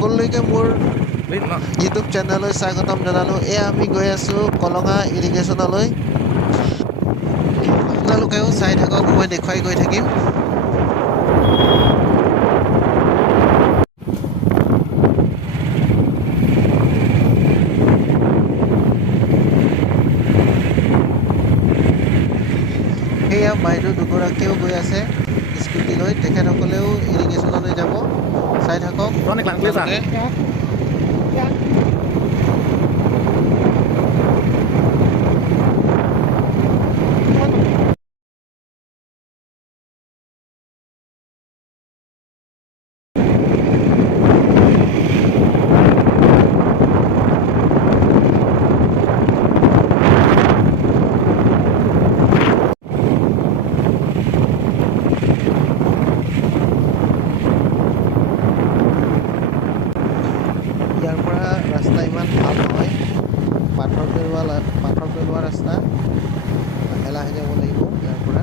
সকলোকে মোৰ ইউটিউব চেনেললৈ স্বাগতম জনালোঁ। এয়া আমি গৈ আছোঁ কলঙা ইৰিগেশ্যনলৈ। আপোনালোকেও চাই থাকক, মই দেখুৱাই গৈ থাকিম। সেয়া বাইদেউ দুগৰাকীও গৈ আছে স্কুটি লৈ, তেখেতসকলেও ইৰিগেশ্যনলৈ যাব। চাই থাকক আপোনালোকে। ইয়াৰ পৰা ৰাস্তা ইমান ভাল নহয়, পাথৰ পেলোৱা ৰাস্তা। লাহে লাহে যাব লাগিব ইয়াৰ পৰা।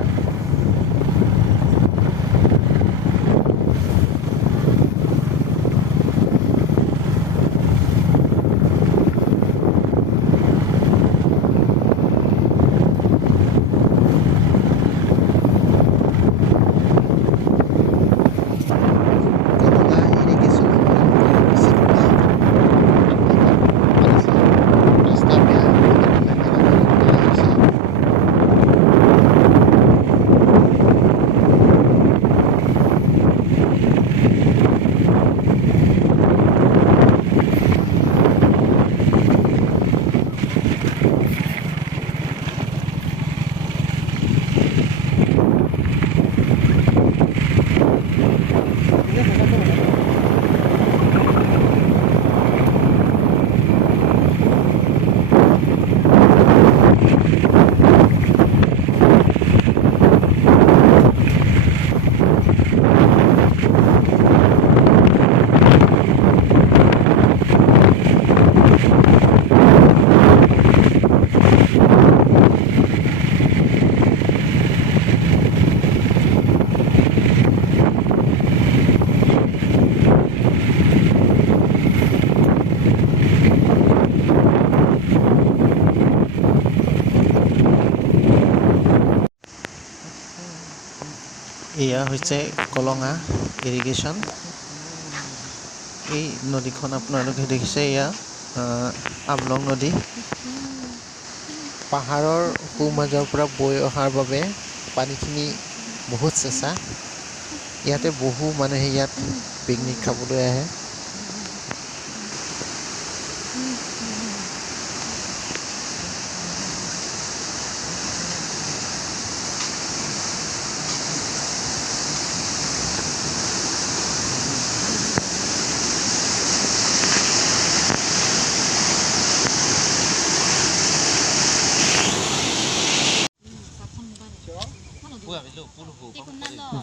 এয়া হৈছে কলঙা ইৰিগেশ্যন। এই নদীখন আপোনালোকে দেখিছে, এয়া আমলং নদী। পাহাৰৰ সোঁমাজৰ পৰা বৈ অহাৰ বাবে পানীখিনি বহুত চেঁচা। ইয়াতে বহু মানুহে ইয়াত পিকনিক খাবলৈ আহে।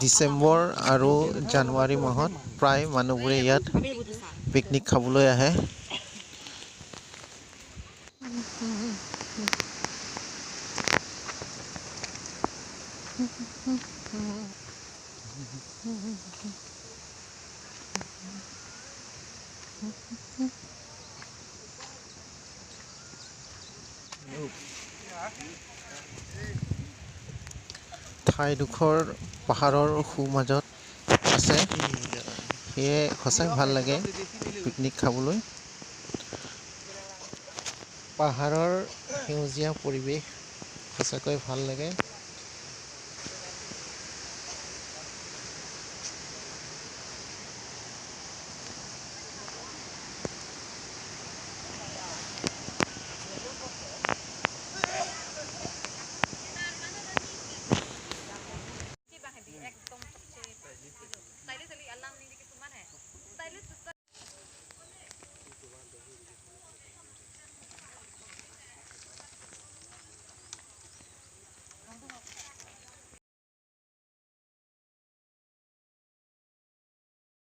ডিচেম্বৰ আৰু জানুৱাৰী মাহত প্ৰায় মানুহবোৰে ইয়াত পিকনিক খাবলৈ আহে। ঠাইডোখৰ পাহাৰৰ সোঁমাজত আছে, সেয়ে সঁচাই ভাল লাগে পিকনিক খাবলৈ। পাহাৰৰ সেউজীয়া পৰিৱেশ সঁচাকৈ ভাল লাগে।